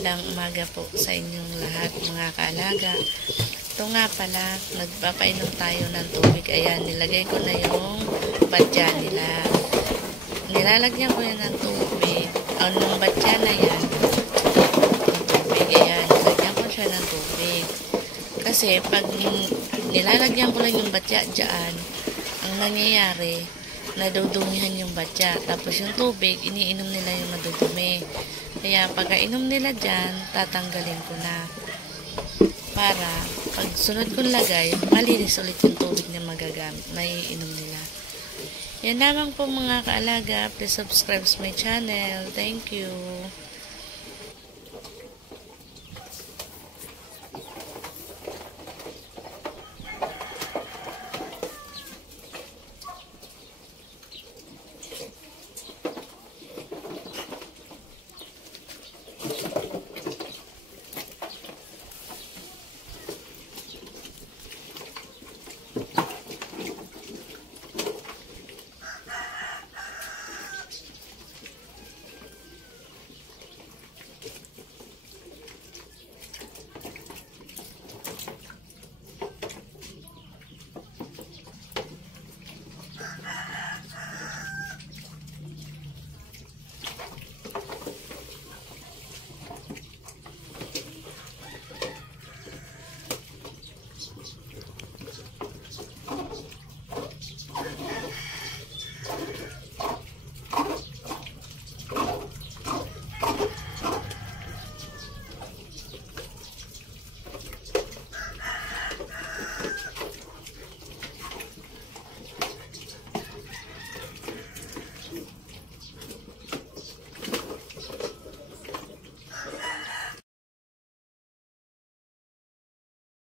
magandang umaga po sa inyong lahat mga kaalaga. Ito nga pala, nagpapainom tayo ng tubig. Ayan, nilagay ko na yung batya nila. Nilalagyan ko yan ng tubig. Nung batya na yan, ng tubig. Ayan, nilagyan ko siya ng tubig. Kasi pag nilalagyan ko lang yung batya dyan, ang nangyayari, nadudumihan yung batya. Tapos yung tubig, iniinom nila yung madudumi. Kaya pagkainom nila dyan, tatanggalin ko na. Para pag sunod kong lagay, malinis ulit yung tubig na magagamit, maiinom nila. Yan lamang po mga kaalaga. Please subscribe to my channel. Thank you.